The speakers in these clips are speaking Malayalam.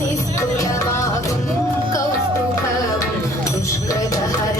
നിസ്തുലമാകും കൗസ്തുഭവും ദുഷ്കൃതഹര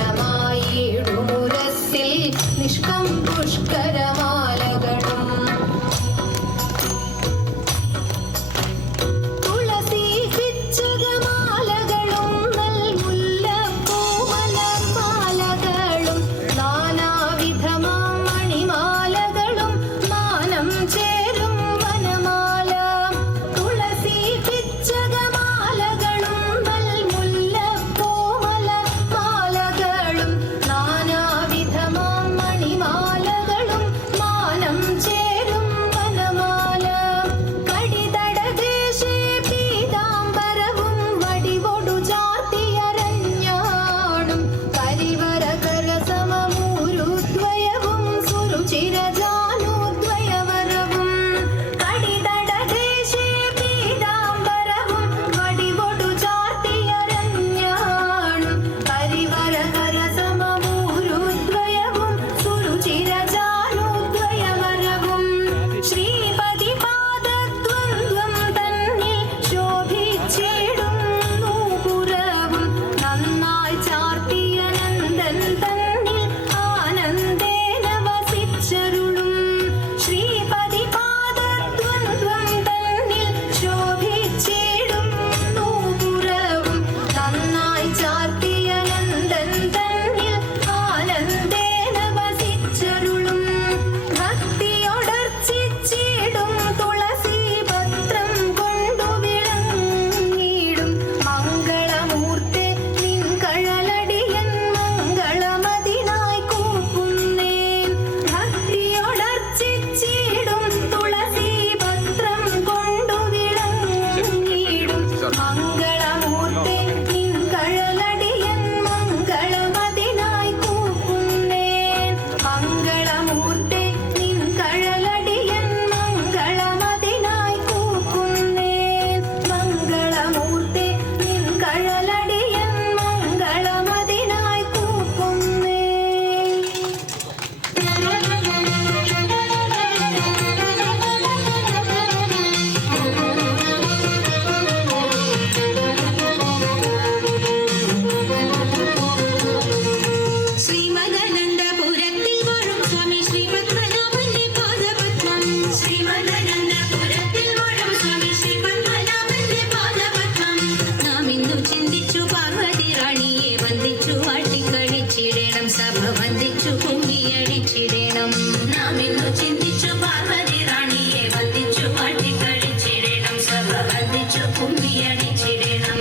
വന്ദിച്ചു കുമ്മിയടിച്ചിടണം. നാം ഇന്നു ചിന്തിച്ചു പാർവതി റാണിയെ വന്ദിച്ചു പാട്ടിക്കളിച്ചിടണം. സഭ വന്ദിച്ചു കുമ്മിയടിച്ചിടണം.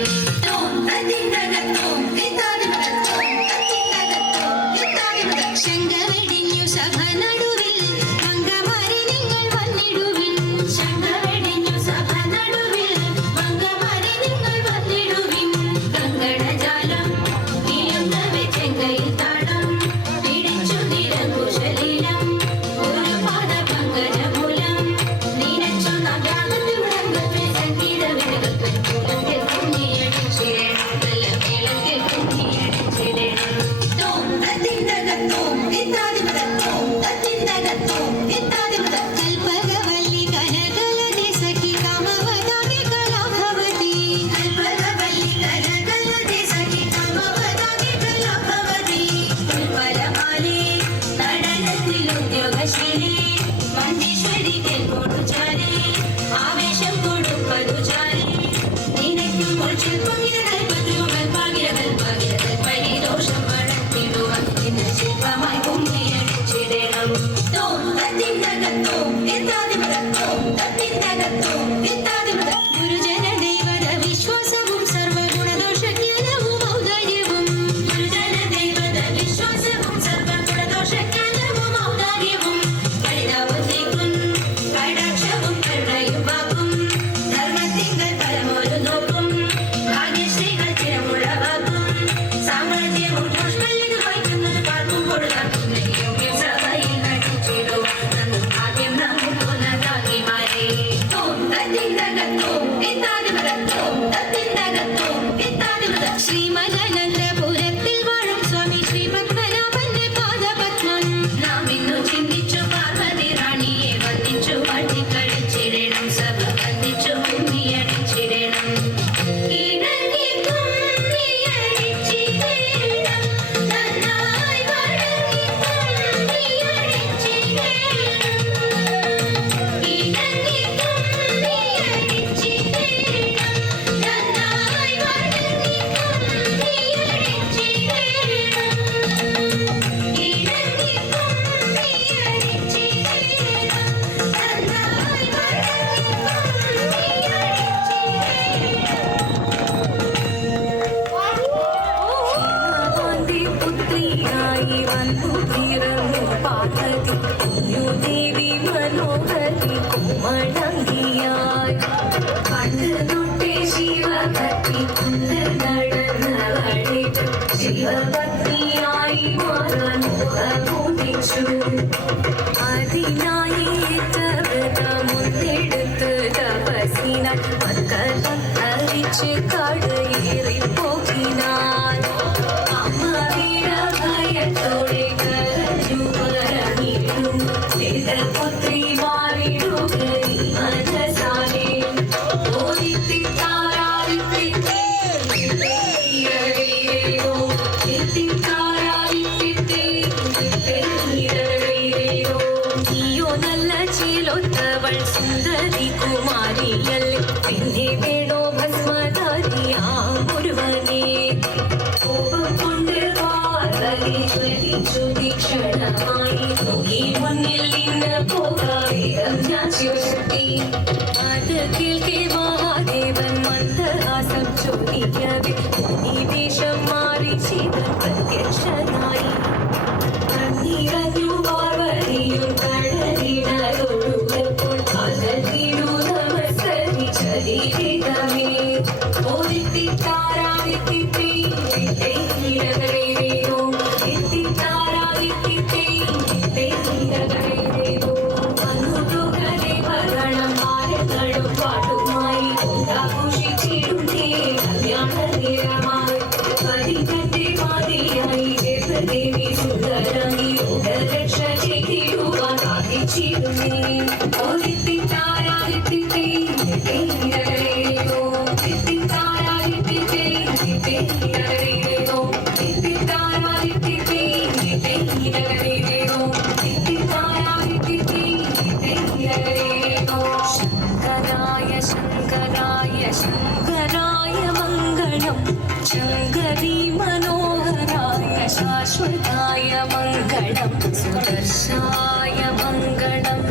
ശങ്കവെടിഞ്ഞു സഭ നടുവിൽ മംഗമാരി നിങ്ങൾ വന്നിടുവിൻ. ശങ്കവെടിഞ്ഞു സഭ നടുവിൽ മംഗമാരി നിങ്ങൾ വന്നിടുവിൻ. കങ്കണജാലം നീയുന്നവെ ചെങ്കയിൽ താളം പിടിച്ചു നിരങ്കുശലീലം ഒരു പാദ പങ്കജമൂലം നീനച്ചു നാം യാഗത്തിൽ മുടങ്ങുന്ന സംഗീത വിനകത്തിൽ കുലത്തിൽ കുഞ്ഞിയടിച്ചിടണം. നല്ല മേളത്തിൽ കുഞ്ഞിയടിച്ചിടണം. കൽപകവല്ലി കനകലതി സഖി കാമവദാമി കലാഭവതി. കൽപകവല്ലി കനകലതി സഖി കാമവദാമി കലാഭവതി. ഉൽപ്പലമാലി നടനത്തിൽ ഉദ്യോഗശീലി മഞ്ചേശ്വരി കേൾക്കൊടുചാരി ആവേശം കൊടുപ്പതു ചാരി നിനക്കും മുൾച്ചിൽ പൊങ്ങിന കൽപ്പത്തിലും കൽപ്പാകിര കൽപ്പാകിര കൽപ്പനി ദോഷം വളർത്തിടുവാൻ ഇന്ന് ശില്പമായി കുമ്മിയടിച്ചിടണം. ഗുരുജന ദൈവത വിശ്വാസവും സർവഗുണദോഷജ്ഞാനവും ഔദാര്യവും. ഗുരുജന ദൈവത വിശ്വാസവും സർവഗുണദോഷജ്ഞാനവും ഔദാര്യവും. പരിതാപത്തേക്കും കടാക്ഷവും കരുണയും വാക്കും ധർമ്മത്തിങ്കൽ പരമൊരു നോക്കും ഭാഗ്യശ്രീകൾ ചിരമുള്ളവാക്കും. സാമ്രാജ്യവും പുഷ്പല്ലിന് വഹിക്കുന്നത് പാർക്കുമ്പോൾ യോഗ്യം സഭയിൽ നടിച്ചിടും. നന്നും ആദ്യം നമുക്ക് നഗാകിമാരെ ശ്രീമദനന്തപുരത്തിൽ വാഴും സ്വാമി ശ്രീ പത്മനാഭന്റെ പാദപത്മം. നാം ഇന്നു ചിന്തിച്ചു പാർവതി റാണിയെ വന്ദിച്ചു പാട്ടിക്കളിച്ചിടണം. സഭ വന്ദിച്ചു കുമ്മിയടിച്ചിടണം. ഇണങ്ങി കുമ്മിയടിച്ചിടണം. നന്നായി വഴങ്ങി കുമ്മിയടിച്ചിടണം. ഇണങ്ങി കുമ്മിയടിച്ചിടണം. നന്നായി വഴങ്ങി കുമ്മിയടിച്ചിടണം. ഇണങ്ങി കുമ്മിയടിച്ചിടണം. നന്നായി വഴങ്ങി ാന്തി പുത്രിയായി വന്നു പിറന്നു പാർവതി ദേവി മനോഹരി കുമ്മളങ്കിയായി പണ്ട് തൊട്ടേ ശിവഭക്തി കൊണ്ട് നടന്നവളെ ശിവപത്നിയായി മാറാൻ മോഹമോദിച്ചു. അതിനായി മുന്നെടുത്ത് തപസിനാൽ മക്കളും ധരിച്ച് കടയേറി പോകിനാൻ. ഭയത്തോടെ കരഞ്ഞു പറഞ്ഞിട്ടും പുത്രി മാറിടുക മനസാലെ നീയോ നല്ല ചീലൊത്തവൾ സുന്ദരി കുമാരിയല്ലേ പിന്നെ വേണോ ഭസ്മധാരിയാം ഒരുവനെ. കോപം കൊണ്ട് പാർവതി ജ്വലിച്ചു തീക്ഷണമായി നോക്കി മുന്നിൽ നിന്ന് പോകാവേഗം ഞാൻ ശിവശക്തി. അത് കേൾക്കെ മഹാദേവൻ മന്ദഹാസം ചോദിക്കവേ വേഷം മാറി ശിവൻ പ്രത്യക്ഷനായി. നിറഞ്ഞു പാർവതിയും കടലിടൊഴുകപ്പോൾ അകലിടു നമസ്കരിച്ചതിരിതമേ ഓരിത്തിത്താരാതിത്തിത്തേ ോ അനുഗണം മാരങ്ങളും പാട്ടുമായി ആഘോഷിച്ചിടുന്നേ കല്യാണ പതിതന്റെ മാതിരിയായി ദേവദേവി സുന്ദരമി യോഗരക്ഷ ചെയ്തിടുവാൻ സാധിച്ചിരുന്നേ. ശങ്കരായ ശങ്കരായ ശങ്കരായ മംഗളം ശങ്കരീ മനോഹരായ शाश्वताय मङ्गलं सुदर्शाय मङ्गलं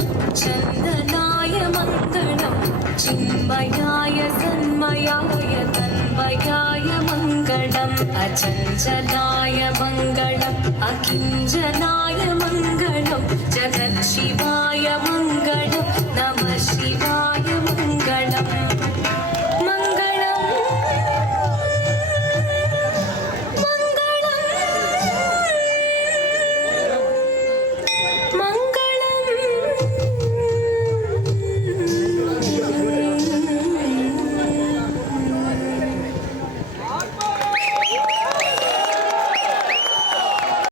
चन्दनाय मङ्गलं चिन्मयाय सन्मयाय तन्मयाय मङ्गलम् अचञ्चलाय मङ्गलम् अकिञ्चनाय मङ्गलं जगत्शिवाय मङ्गलं नमः शिवाय